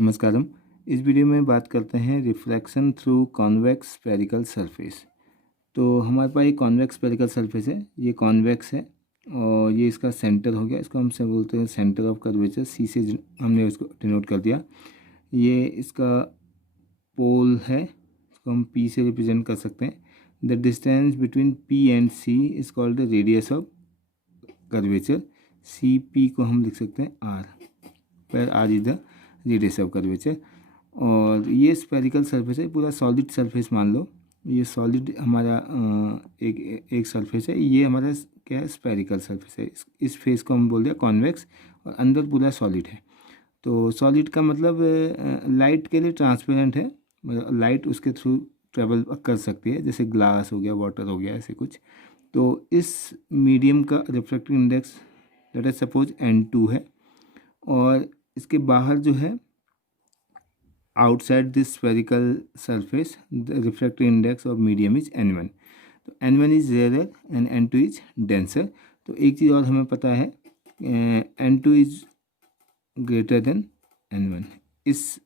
नमस्कारम। इस वीडियो में बात करते हैं refraction through convex spherical surface. तो हमारे पास एक कॉन्वेक्स स्फेरिकल सरफेस है, ये कॉन्वेक्स है और ये इसका सेंटर हो गया। इसको हम से बोलते हैं सेंटर ऑफ कर्वेचर, सी से हमने उसको डिनोट कर दिया। ये इसका पोल है, इसको हम पी से रिप्रेजेंट कर सकते हैं। The distance between P and C is called the radius of curvature. C P को हम लिख सकते हैं आर, पर R is the radius of curvature. और ये स्फेरिकल सरफेस है, पूरा सॉलिड सरफेस मान लो। ये सॉलिड हमारा एक सरफेस है, ये हमारा क्या है, स्फेरिकल सरफेस है। इस फेस को हम बोल दिया कॉन्वेक्स और अंदर पूरा सॉलिड है। तो सॉलिड का मतलब लाइट के लिए ट्रांसपेरेंट है, लाइट उसके थ्रू ट्रेवल कर सकती है, जैसे ग्लास हो गया, वाटर हो गया, ऐसे कुछ। तो इस मीडियम का refractive index let us suppose N2 है और इसके बाहर जो है outside this spherical surface the refractive index of medium is N1। तो N1 is rare and N2 is denser. तो एक चीज़ और हमें पता है, N2 is greater than N1। इस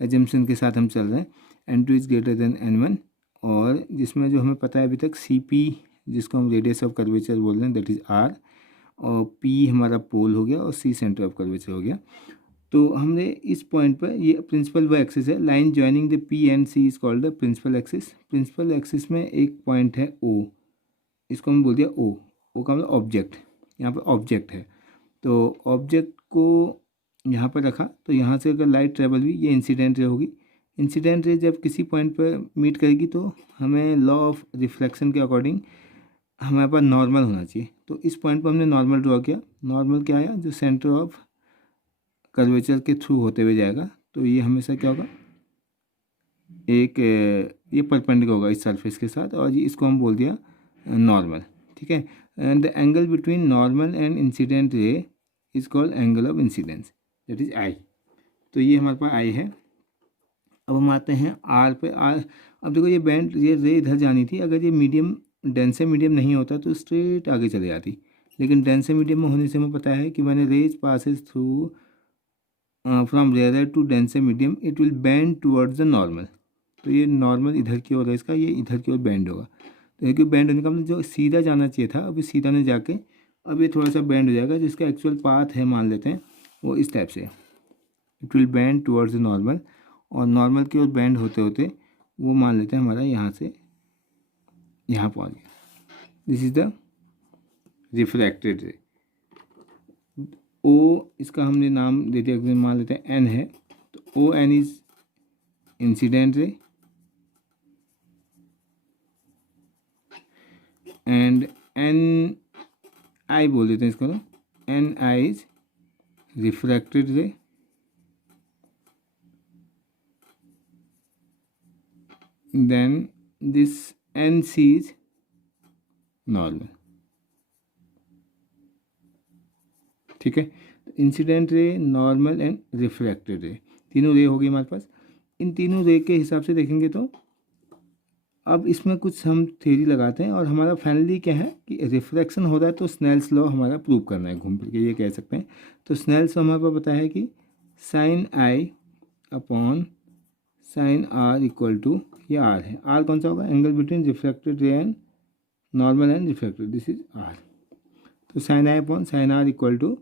एजम्पशन के साथ हम चल रहे हैं, N2 is greater than N1। और जिसमें जो हमें पता है अभी तक CP, जिसको हम रेडियस ऑफ कर्वेचर बोल रहे हैं, दैट इज़ R, और P हमारा पोल हो गया और C सेंटर ऑफ कर्वेचर हो गया। तो हमने इस पॉइंट पर, ये प्रिंसिपल वो एक्सिस है, line joining the P and C is called the principal axis. Principal axis में एक पॉइंट है O, इसको हम बोल दिया O। O का मतलब ऑब्जेक्ट, यहाँ पर ऑब्जेक्ट है। तो ऑब्जेक्ट को यहाँ पर रखा, तो यहाँ से अगर लाइट ट्रेवल हुई, ये इंसिडेंट रे होगी। इंसिडेंट रे जब किसी पॉइंट पर मीट करेगी तो हमें लॉ ऑफ रिफ्लेक्शन के अकॉर्डिंग हमारे पास नॉर्मल होना चाहिए। तो इस पॉइंट पर हमने नॉर्मल ड्रॉ किया। नॉर्मल क्या आया, जो सेंटर ऑफ कर्वेचर के थ्रू होते हुए जाएगा। तो ये हमेशा क्या होगा, एक ये परपेंडिकुलर होगा इस सरफेस के साथ, और ये इसको हम बोल दिया नॉर्मल। ठीक है। And the angle between normal and incident ray is called angle of incidence, that is I. तो ये हमारे पास आई है। अब हम आते हैं आर पे। आर, अब देखो ये बैंड, ये रे इधर जानी थी। अगर ये मीडियम डेंसर मीडियम नहीं होता तो स्ट्रेट आगे चले जाती, लेकिन डेंसर मीडियम में होने से हमें पता है कि मैंने rays passes through from rare to denser medium it will bend towards the normal. तो ये नॉर्मल इधर की ओर है इसका, ये इधर की ओर बेंड होगा। तो एक बेंड होने का मतलब जो सीधा जाना चाहिए था, अभी सीधा नहीं जाके अब ये थोड़ा सा बेंड हो जाएगा। जिसका एक्चुअल पाथ है मान लेते हैं वो इस टाइप से, it will bend towards the normal. और नॉर्मल की ओर बेंड होते होते वो मान लेते हैं हमारा यहाँ से यहाँ पहुँच गया। दिस इज द रिफ्रैक्टेड रे। ओ, इसका हमने नाम दे दिया, मान लेते हैं एन है। तो O N is incident ray and N I बोल देते हैं इसको, तो N I is refracted ray then this N C is normal. ठीक है। Incident ray, normal and refracted रे, तीनों रे हो गई हमारे पास। इन तीनों रे के हिसाब से देखेंगे तो अब इसमें कुछ हम थ्योरी लगाते हैं और हमारा फाइनली क्या है कि रिफ्रैक्शन हो रहा है तो स्नेल्स लॉ हमारा प्रूव करना है, घूम फिर के ये कह सकते हैं। तो स्नेल्स लॉ हमारे पास पता है कि sine I upon sine R equal to, ये आर है। आर कौन सा होगा, angle between refracted ray and normal and refracted, this is R. तो sine I upon sine R equal to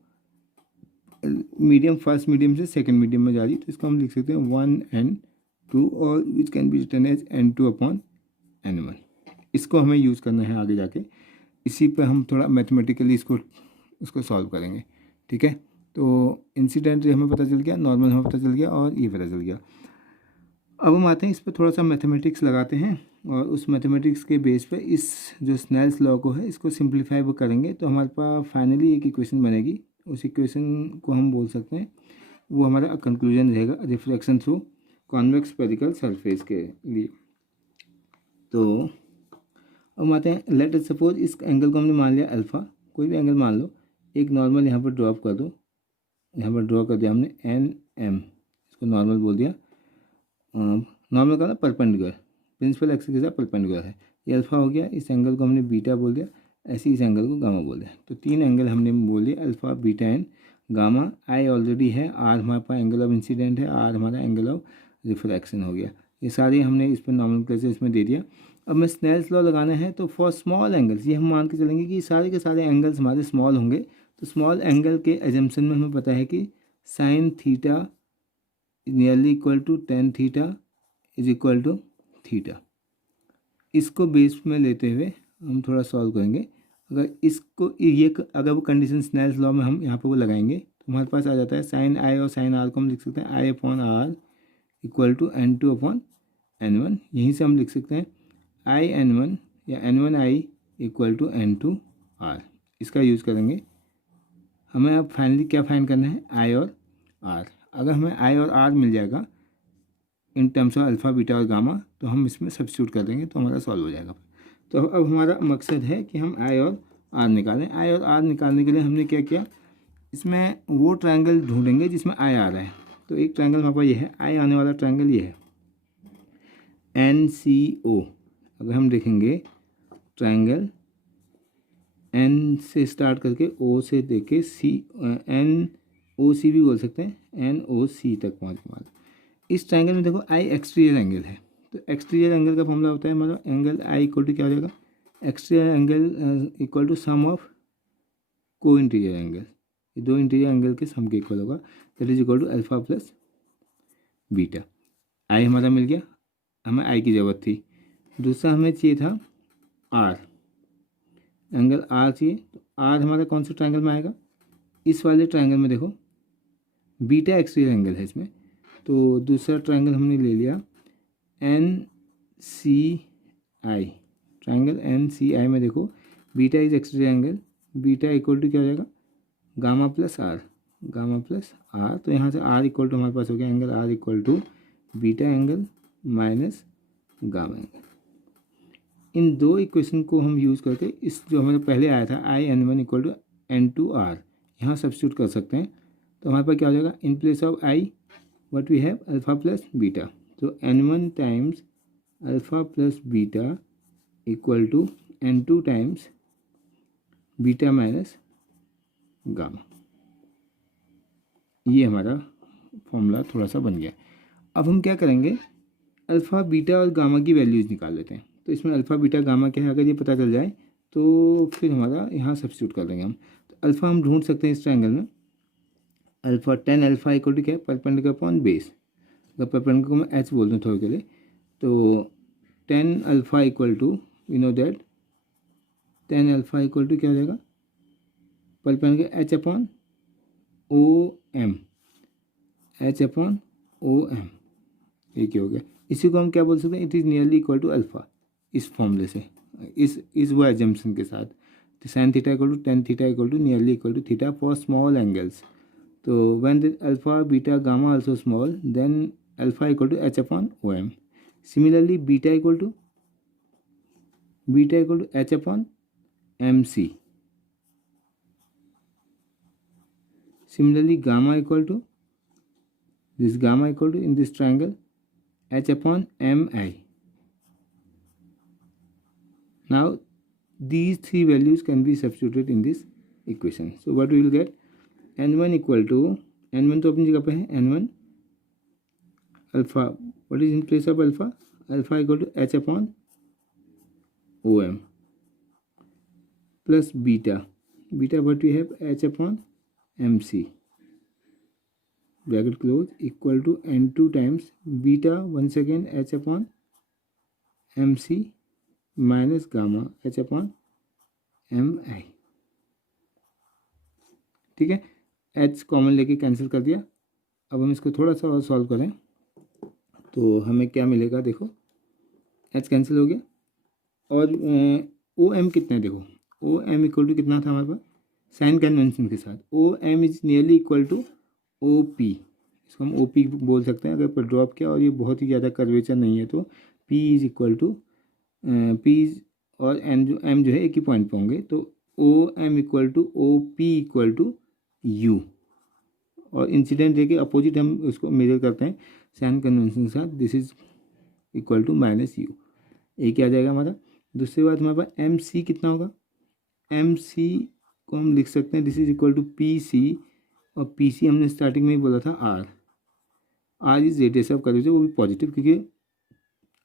medium, first medium से सेकंड मीडियम में जा रही, तो इसको हम लिख सकते हैं 1N2 और which can be written as N2 upon N1। इसको हमें यूज़ करना है आगे जाके, इसी पे हम थोड़ा मैथमेटिकली इसको सॉल्व करेंगे। ठीक है। तो इंसिडेंट हमें पता चल गया, नॉर्मल हमें पता चल गया और ये पता चल गया। अब हम आते हैं इस पर थोड़ा सा मैथमेटिक्स लगाते हैं और उस मैथमेटिक्स के बेस पे इस जो स्नेल्स लॉ को है इसको सिंप्लीफाई वो करेंगे। तो हमारे पास फाइनली एक इक्वेशन बनेगी। उस इक्वेशन को हम बोल सकते हैं, वो हमारा कंक्लूजन रहेगा reflection through convex spherical surface के लिए। तो अब आते हैं, लेट अस सपोज इस एंगल को हमने मान लिया अल्फ़ा, कोई भी एंगल मान लो। एक नॉर्मल यहाँ पर ड्रॉप कर दो, यहाँ पर ड्रॉ कर दिया हमने NM, इसको नॉर्मल बोल दिया। नॉर्मल का ना परपेंडिकुलर, प्रिंसिपल एक्सिस के साथ परपेंडिकुलर है। ये अल्फ़ा हो गया, इस एंगल को हमने बीटा बोल दिया, ऐसे इस एंगल को गामा बोल दिया। तो तीन एंगल हमने बोल दिया, alpha, beta and gamma I already है, आर हमारे पास एंगल ऑफ इंसिडेंट है, आर हमारा एंगल ऑफ रिफ्रैक्शन हो गया। ये सारे हमने इस पर नॉमेनक्लेचर इसमें दे दिया। अब मैं स्नेल्स लॉ लगाना है तो फॉर स्मॉल एंगल्स ये हम मान के चलेंगे कि सारे के सारे एंगल्स हमारे स्मॉल होंगे। तो स्मॉल एंगल के एजम्पशन में हमें पता है कि sine theta nearly equal to tan theta is equal to theta. इसको बेस में लेते हुए हम थोड़ा सॉल्व करेंगे। अगर इसको ये अगर वो कंडीशन स्नेल्स लॉ में हम यहाँ पर वो लगाएंगे तो हमारे पास आ जाता है साइन आई और साइन आर को हम लिख सकते हैं I upon R equal to N two upon N one. यहीं से हम लिख सकते हैं आई एन वन या N one I equal to N two R. इसका यूज़ करेंगे। हमें अब फाइनली क्या फाइंड करना है, आई और आर। अगर हमें आई और आर मिल जाएगा in terms of alpha beta और गामा तो हम इसमें सब्स्टिट्यूट कर देंगे तो हमारा सॉल्व हो जाएगा। तो अब हमारा मकसद है कि हम आई और आर निकालें। आई और आर निकालने के लिए हमने क्या किया, इसमें वो ट्रायंगल ढूंढेंगे जिसमें आई आ रहा है। तो एक ट्रायंगल हमारे पास ये है, आई आने वाला ट्रायंगल ये है एन सी ओ। अगर हम देखेंगे ट्रायंगल एन से स्टार्ट करके ओ से देखे सी, एन ओ सी भी बोल सकते हैं, एन ओ सी तक पहुँच। इस ट्रायंगल में देखो आई एक्सटीरियर एंगल है। तो एक्सटीरियर एंगल का फॉर्मूला होता है मतलब एंगल आई इक्वल टू क्या हो जाएगा, exterior angle equal to sum of को इंटीरियर एंगल। ये दो इंटीरियर एंगल के सम के इक्वल होगा, that is equal to alpha plus beta. I हमारा मिल गया, हमें आई की ज़रूरत थी। दूसरा हमें चाहिए था आर, एंगल आर चाहिए। तो आर हमारा कौन से ट्रायंगल में आएगा, इस वाले ट्रायंगल में देखो बीटा एक्सटीरियर एंगल है इसमें। तो दूसरा ट्रायंगल हमने ले लिया N C I. Triangle N C I में देखो beta is exterior angle, beta equal to क्या हो जाएगा gamma plus R, gamma plus R. तो यहाँ से आर इक्वल टू हमारे पास हो गया angle R equal to beta angle minus gamma angle. इन दो इक्वेशन को हम यूज़ करके इस जो हमारे पहले आया था I N one equal to N two R यहाँ सब्स्टिट्यूट कर सकते हैं। तो हमारे पास क्या हो जाएगा, in place of I what we have alpha plus beta. तो N one times alpha plus beta equal to N two times beta minus gamma. ये हमारा फॉर्मूला थोड़ा सा बन गया। अब हम क्या करेंगे, अल्फ़ा बीटा और गामा की वैल्यूज़ निकाल लेते हैं। तो इसमें अल्फ़ा बीटा गामा क्या है अगर ये पता चल जाए तो फिर हमारा यहाँ सब्स्टिट्यूट कर देंगे हम। तो अल्फ़ा हम ढूंढ सकते हैं इस ट्रायंगल में, alpha tan alpha equal to क्या है परपेंडिकुलर अपॉन बेस। अगर परपेंडिकुलर को मैं एच बोल दूँ थोड़े के लिए, तो tan alpha equal to we know that tan alpha equal to क्या हो जाएगा perpendicular H upon O M, H upon O M. ये क्या हो गया, इसी को हम क्या बोल सकते हैं, it is nearly equal to alpha. इस फॉर्मूले से इस वो एजम्पशन के साथ sine theta equal to tan theta equal to nearly equal to theta for small angles. तो when the alpha beta gamma also small then alpha equal to H upon O M. Similarly beta equal to H upon M C. Similarly, gamma equal to in this triangle h upon mi. Now these three values can be substituted in this equation. So what we will get, n1 equal to n1 तो अपनी जगह पे है, n1 alpha what is in place of alpha, alpha equal to h upon om plus beta what we have h upon mc bracket close equal to n2 times beta once again h upon mc minus gamma h upon mi। ठीक है, h common लेके cancel कर दिया। अब हम इसको थोड़ा सा और सॉल्व करें तो हमें क्या मिलेगा, देखो h कैंसिल हो गया और ओ एम कितना है, देखो ओ एम इक्वल टू कितना था हमारे पास साइन कन्वेंशन के साथ, O M is nearly equal to O P. इसको हम ओ पी बोल सकते हैं अगर पर ड्रॉप किया और ये बहुत ही ज़्यादा कर्वेचर नहीं है तो P is equal to P और एम जो है एक ही पॉइंट पे होंगे। तो O M equal to O P equal to U और इंसिडेंट रे के अपोजिट हम उसको मेजर करते हैं साइन कन्वेंशन के साथ, this is equal to minus U. ये क्या आ जाएगा हमारा। दूसरी बात हमारे पास एम सी कितना होगा, एम सी को हम लिख सकते हैं this is equal to P C और पी सी हमने स्टार्टिंग में ही बोला था R is radius of curvature, वो भी पॉजिटिव, क्योंकि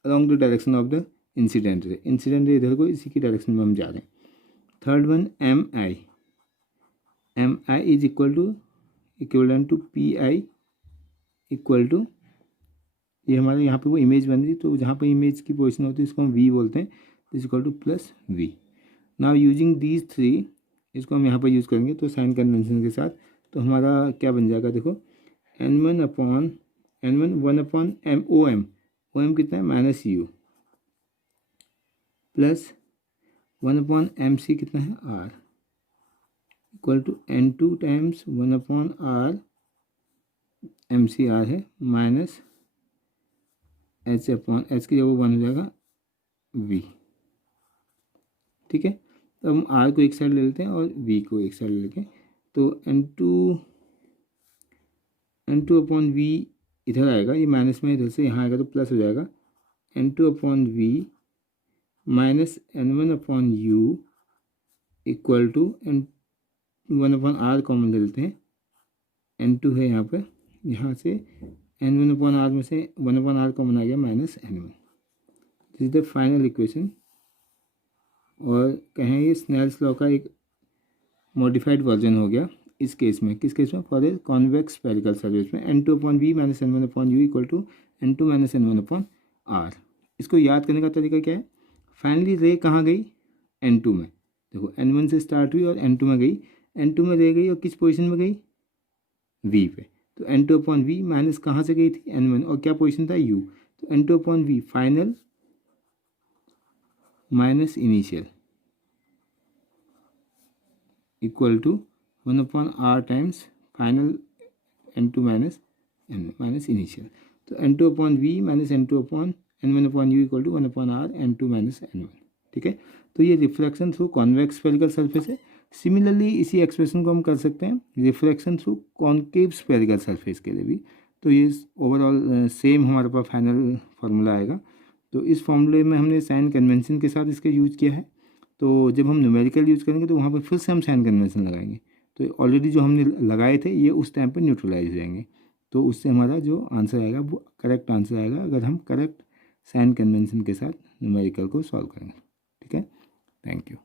along the direction of the incident ray इधर को इसी की डायरेक्शन में हम जा रहे हैं। Third one M I is equivalent to P I equal to, ये हमारे यहाँ पे वो इमेज बन रही है, तो जहाँ पे इमेज की पोजीशन होती है इसको हम वी बोलते हैं, is equal to plus V. Now using these three, इसको हम यहाँ पर यूज़ करेंगे तो साइन कन्वेंशन के साथ, तो हमारा क्या बन जाएगा देखो, N1 1 upon M O M कितना है minus U, plus 1 upon M C कितना है R, equal to N2 times 1 upon R, M C R है, माइनस एच अपॉन एच की जगह वो 1 हो जाएगा वी। ठीक है, तो हम आर को एक साइड ले लेते हैं और वी को एक साइड ले लेते हैं, तो N2 अपॉन वी इधर आएगा, ये माइनस में इधर से यहाँ आएगा तो प्लस हो जाएगा, N2 upon V minus N1 upon U equal to N1 upon R common ले लेते हैं, N2 है यहाँ से N1 अपॉन आर में से 1 अपॉन आर कॉमन आ गया minus N1। This is the final equation, और कहें ये स्नेल्स लॉ का एक मॉडिफाइड वर्जन हो गया इस केस में। किस केस में? For a convex spherical surface में N2 upon V minus N1 upon U equal to N2 minus N1 upon R. इसको याद करने का तरीका क्या है, फाइनली रे कहाँ गई, N2 में। देखो N1 से स्टार्ट हुई और N2 में गई, N2 में रे गई और किस पोजीशन में गई, V पे। तो N2 अपॉन वी माइनस कहाँ से गई थी, N1, और क्या पोजीशन था, U। तो N2 upon V final minus initial equal to 1 upon R times final N2 minus N minus initial. तो N2 upon V minus N2 upon N1 upon U equal to 1 upon R N2 minus N1। ठीक है, तो ये reflection through convex spherical surface है। Similarly इसी expression को हम कर सकते हैं reflection through concave spherical surface के लिए भी। तो ये ओवरऑल सेम हमारे पास फाइनल फार्मूला आएगा। तो इस फॉर्मूले में हमने साइन कन्वेंशन के साथ इसका यूज़ किया है, तो जब हम न्यूमेरिकल यूज़ करेंगे तो वहाँ पर फिर से हम साइन कन्वेंशन लगाएंगे, तो ऑलरेडी जो हमने लगाए थे ये उस टाइम पर न्यूट्रलाइज हो जाएंगे, तो उससे हमारा जो आंसर आएगा वो करेक्ट आंसर आएगा अगर हम करेक्ट साइन कन्वेंशन के साथ न्यूमेरिकल को सॉल्व करेंगे। ठीक है, थैंक यू।